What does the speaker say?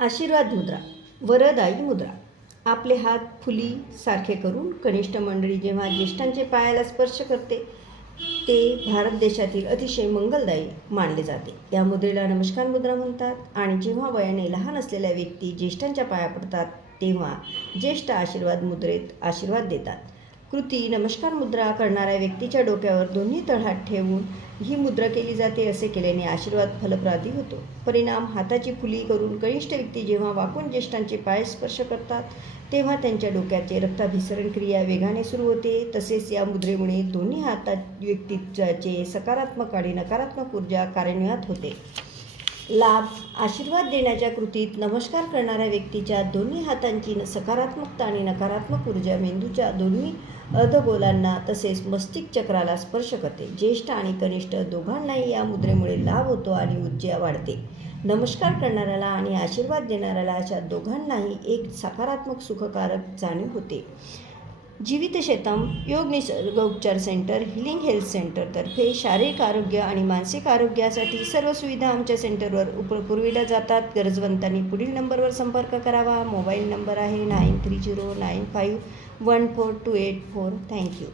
आशीर्वाद मुद्रा, वरदायी मुद्रा. आपले हात फुली सारखे करून कनिष्ठ मंडळी जेव्हा ज्येष्ठांचे पायाला स्पर्श करते ते भारत देशातील अतिशय मंगलदायी मानले जाते. या मुद्रेला नमस्कार मुद्रा म्हणतात. आणि जेव्हा वयाने लहान असलेल्या व्यक्ती ज्येष्ठांच्या पाया पडतात तेव्हा ज्येष्ठ आशीर्वाद मुद्रेत आशीर्वाद देतात. कृती: नमस्कार मुद्रा करणाऱ्या व्यक्तीच्या डोक्यावर दोन्ही तळहात ठेवून ही मुद्रा केली जाते. असे केल्याने आशीर्वाद फलप्रदी होतो. परिणाम: हाताची फुली करून कनिष्ठ व्यक्ती जेव्हा वाकून ज्येष्ठांचे पाय स्पर्श करतात तेव्हा त्यांच्या डोक्याचे रक्ताभिसरण क्रिया वेगाने सुरू होते. तसेच या मुद्रेमुळे दोन्ही हातात व्यक्तीचे सकारात्मक आणि नकारात्मक ऊर्जा कार्यान्वित होते. लाभ: आशीर्वाद देण्याच्या कृतीत नमस्कार करणाऱ्या व्यक्तीच्या दोन्ही हातांची सकारात्मक आणि नकारात्मक ऊर्जा मेंदूच्या दोन्ही अर्धगोलांना तसेच मस्तिष्क चक्राला स्पर्श करते. ज्येष्ठ आणि कनिष्ठ दोघांनाही या मुद्रेमुळे लाभ होतो आणि ऊर्जा वाढते. नमस्कार करणाऱ्याला आणि आशीर्वाद देणाऱ्याला अशा दोघांनाही एक सकारात्मक सुखकारक जाणीव होते. जीवितशतम योग निसर्ग उपचार सेंटर हिलिंग हेल्थ सेंटर तर्फे शारीरिक आरोग्य आणि मानसिक आरोग्यासाठी सर्व सुविधा आमच्या सेंटरवर पुरविल्या जातात. गरजवंतांनी पुढील नंबरवर संपर्क करावा. मोबाईल नंबर आहे 9309514284. थँक्यू.